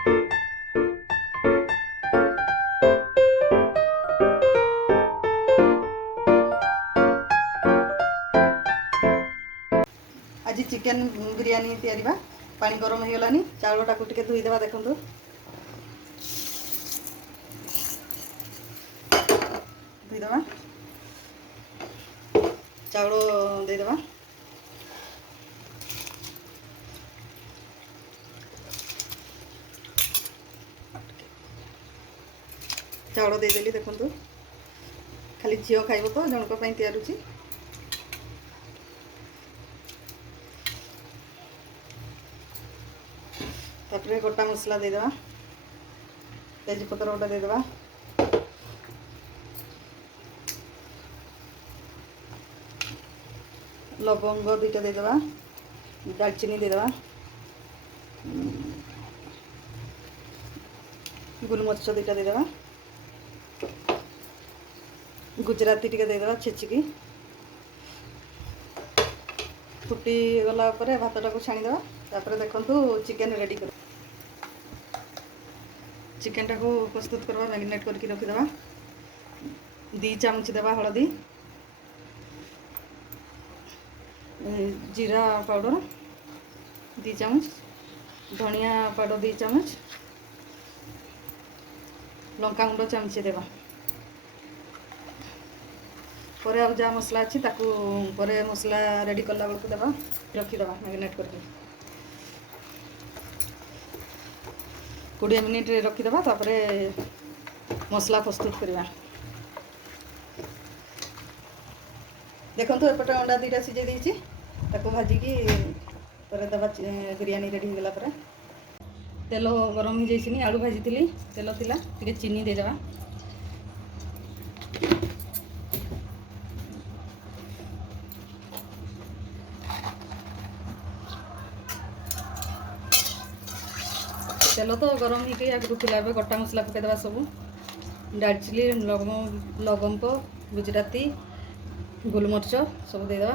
आज चिकेन बिरयानी तैयारी पानी गरम हो गलानी चाउलटा को टिके धोईदेवा देखु धोईदेवा चाउल देदेवा चाउल देदेली देखु खाली झील खाइब तो जनक तैयारी तापर गोटा मसला देदेवा तेजपत्र गोटा देदेवा लवंग दुईटा देदेवा दालचीनी देदेवा गोलमरीच दुईटा देदेवा गुजराती टिके देदेवा छेचिकी फुटी गला भातटा को छाणीदेवा तापर देखंतु चिकेन रेडी कर चिकेन टा को प्रस्तुत करवा मैरिनेट करके रखिदेवा 2 चामच देवा हलदी जीरा पाउडर 2 चामच धनिया पाउडर 2 चामच लंका गुंड चामचे देवा परे अब जहाँ मसला अच्छी ताकू परे मसला रेडी करला बेलू देवा रखीदेवा मैरिनेट करके 20 मिनिट रखीदेवा तापर मसला प्रस्तुत करवा देखो एपटे अंडा 2टा सिझे देती भाजिकी देवा बिरयानी रेडी होगा पर तेल गरम हो जाइए आलू भाजी तेल थिला टिके चीनी देदेवा तेल तो गरम हो आगु थी गोटा मसला पकईदेवा सब दालचीनी लवंग गुजराती गोलमरीच सब देदेवा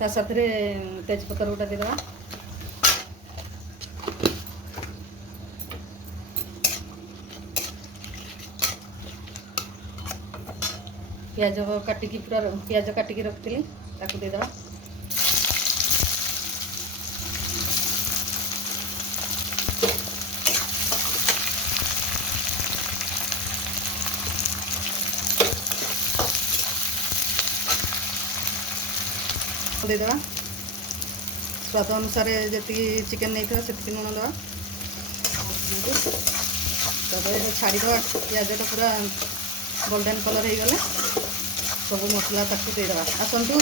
ता साथ तेजपत्र गोटा देदेवा प्याज काटिकी पूरा प्याज काटिकी रखी ताकू देदेवा देदेवा स्वाद अनुसार जी चिकेन नहीं था से लुण देवा छाड़ीदेवा पियाजटा पूरा गोल्डन कलर हो गले सब मसला ताकू देदेवा आसतु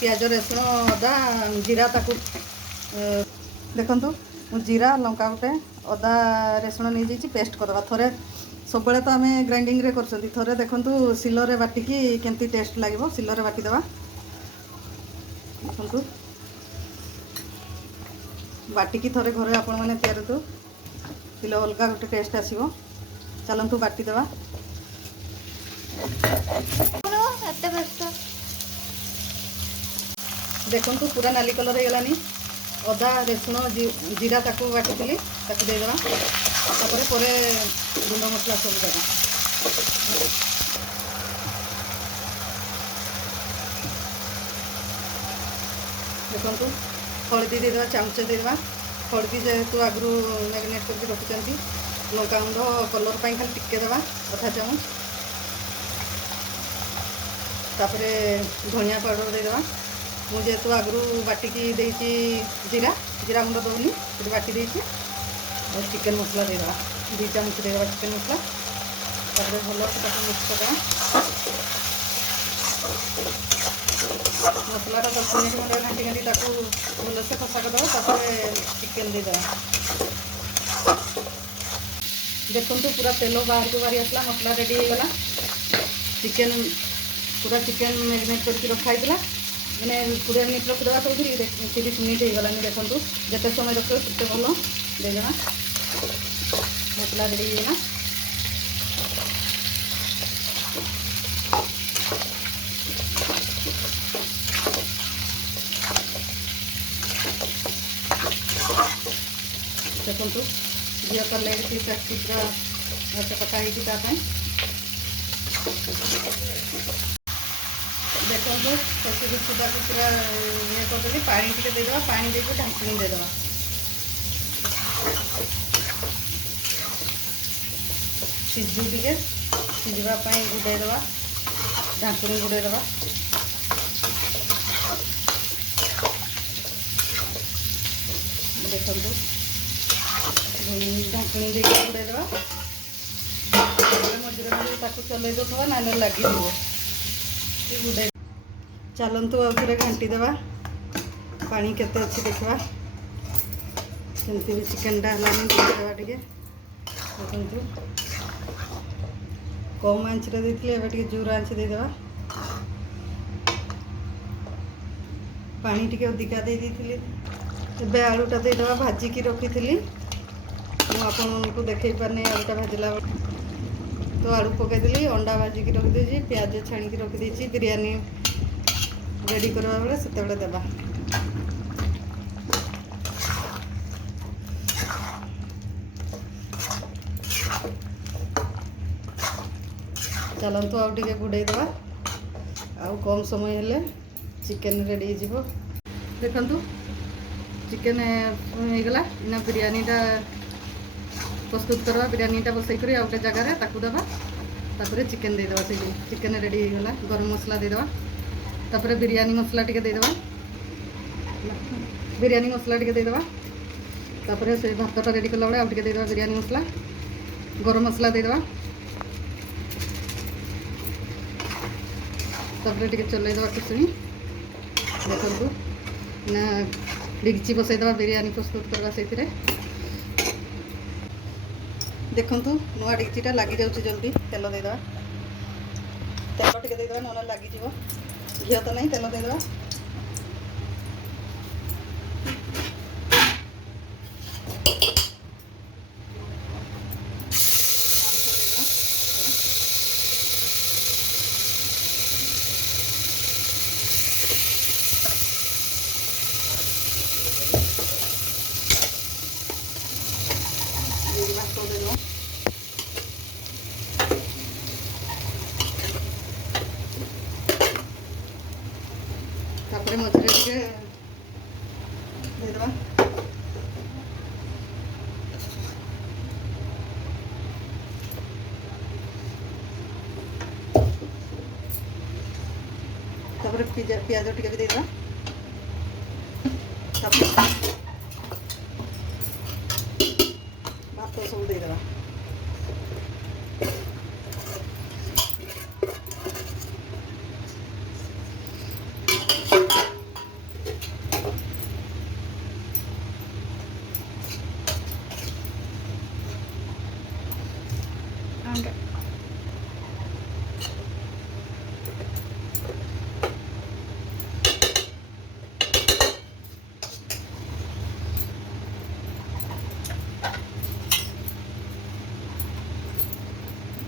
पियाज रसुण अदा जीरा ताकू देखु जीरा लंका गोटे अदा रसुण नहीं जाइए पेस्ट करवा थोड़े सब तो आम ग्राइंडिंग रे कर थोड़े देखु सिलर बाटिकी केमती टेस्ट लगे सिलर बाटिदेवा देखु बाटिकी थोड़े घरे आपण मैंने तैयारी तो पिलो अलग गोटे टेस्ट आसो चलतु बाटिदेवा देखु पूरा नाली कलर हो गलानी अदा रसुण जीरा ताकू बाटी ताकू देदेवा तापर गुंड मसला सब देवा देखु हलदी देदेवा चामच देदेवा हलदी जेहेतु आगु मैरिनेट करके रखिंट लंका गुंड कलर खाली टिके देवा अधा चामच तापर धनिया पाउडर देदेवा मुझे आगु बाटिकी देती जीरा जीरा गुंड दौनी ये बाटी देती चिकेन मसला देदेवा 2 चामच देदेवा चिकेन मसला तापर भल मिक्स करदेवा मसलाटा 10 मिनट खंडे घाटी घाटी भलसे कषा करदेवा तापर चिकेन देदेवा देखु पूरा तेल बाहर को बाहरी आसला मसला रेडी हो गला चिकेन पूरा चिकेन मैरिनेट करके रखाई मैंने 20 मिनिट रखीदेवा सब 30 मिनिट हो गलानी देखु जिते समय रखो से भल देदेवा मसला रेडी होगा देखो झील कले पूरा चकटा होता देखो कषि गुच्छा पूरा ये करदेली पानी टे देदेवा पानी देके ढांकुणी देदेवा सिझु टे सिझापी घोड़ेदेवा ढांकुणी घोड़ेदेवा देखो ढांकुणी देके घोड़ेदेवा मझे मझे चल दौथा ना लगे घोड़े चलतु आउे घाटी देवा पानी केते अच्छी देखा केमती भी चिकेनटा है देवा टे देखु कम आंचरे देते जोर आंच देदेवा पानी टी अधिका दे आलूटा देदेवा भाजिकी रखी थी मुझे देखई पारे आलूटा भाजला तो आलू पकईदेली अंडा भाजिकी रखीदी प्याज छाणी रखीदी बिरयानी रेडी करवा बेले से देवा चलतु आउ टे घोड़े देवा आउ कम समय हेले चिकेन रेडी हो देखु चिकेन होगला इना बिरयानीटा प्रस्तुत करवा बिरयानीटा बसई कर आउ गोटे जगार देवा तापर चिकेन देदेवा से चिकेन रेडी होगला गरम मसला देदेवा तापर बिरयानी मसला टे देदेवा बिरयानी मसला टे देदेवा तापर से भातटा रेडी कला बेले आउ टे देदेवा बिरयानी मसला गरम मसला देदेवा तापर टे चलईदेवा किसुणी देखु ना डेगची बसईदेवा बिरयानी प्रस्तुत करवा से देखु नुआ डेगचीटा लगी जाऊँ जल्दी तेल देदेवा तेल टे देदेवा ना लगी घी तो नहीं तेल देदेवा तापर मझे टे देदेवा तापर प्याज टे भी देदेवा भात सब देदेवा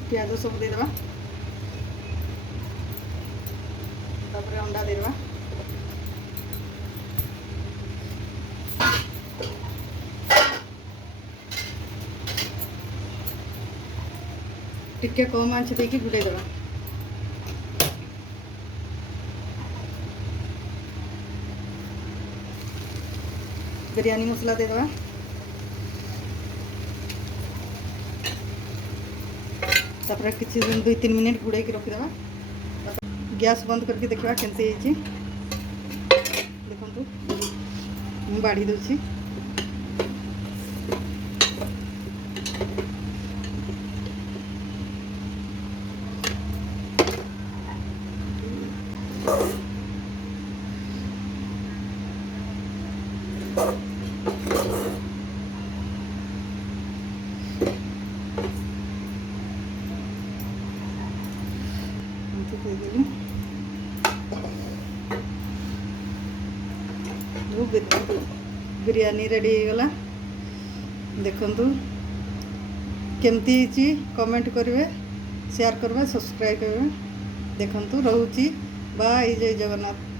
प्याज सब देदेवा तापर अंडा देदेवा टिके कम आंच देकी घोड़े देवा बिरयानी मसला देदेवा तापर किसी 2-3 मिनट घोड़े रखीदेवा गैस बंद करके देखा केमती देखु मु बाड़ी दूसरी बिरयानी रेडी होगला देखु केमती कमेंट करेंगे शेयर करेंगे सब्सक्राइब करेंगे देखु रोची बाय जय जगन्नाथ।